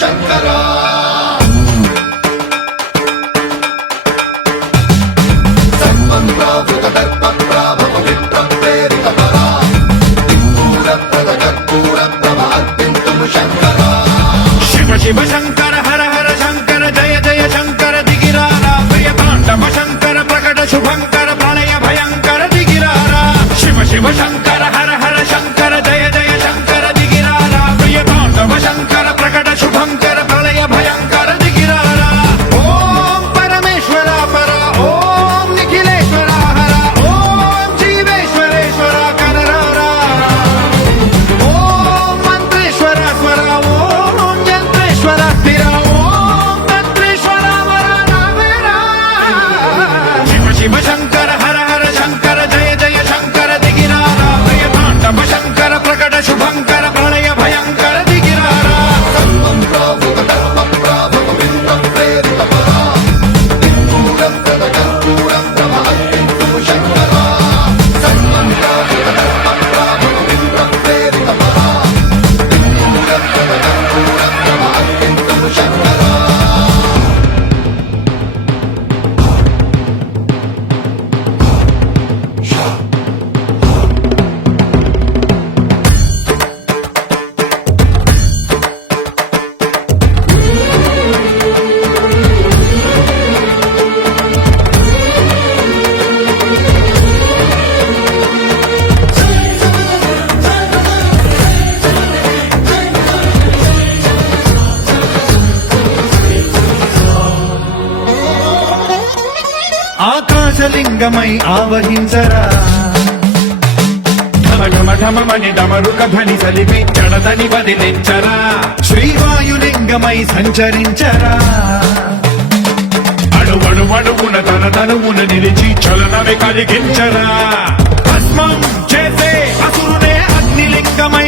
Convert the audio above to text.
శంకరా శివ శివ శంకర హర హర శంకర జయ జయ శంకర దిగిరారా ప్రియ తాండవ శంకర ప్రకట శుభంకర ప్రళయ భయంకర దిగిరారా శివ శివ శంకర హర హర శంకర జయ జయ శంకర దిగిరారా ప్రియ తాండవ శంకర ప్రకట శుభంకర ప్రళయ భయంకర దిగిరారా ఓం పరమేశ్వర పర ఓం నిఖిలేశ్వర హర ఓం జీవేశ్వరేశ్వర కనరారా ఓం మంత్రేశ్వర స్వర ఓం యంత్రేశ్వర స్థిర ఓం తంత్రేశ్వర వర నావేరా శివ శివ శంకర హర హర శంకర జయ జయ శంకర దిగిరారా ప్రియ తాండవ శంకర ప్రకట శుభంకర ప్రళయ భయంకర దిగిరారా ఆకాశలింగమై ఆవహించరా ఢమ ఢమ ఢమమని డమరుక ధ్వని సలిపి జడదని వదిలించరా శ్రీవాయులింగమై సంచరించరా అడువడువడువున తన తనువున నిలిచి చలనమే కలిగించరా భస్మం చేసే అసురునే అగ్నిలింగమై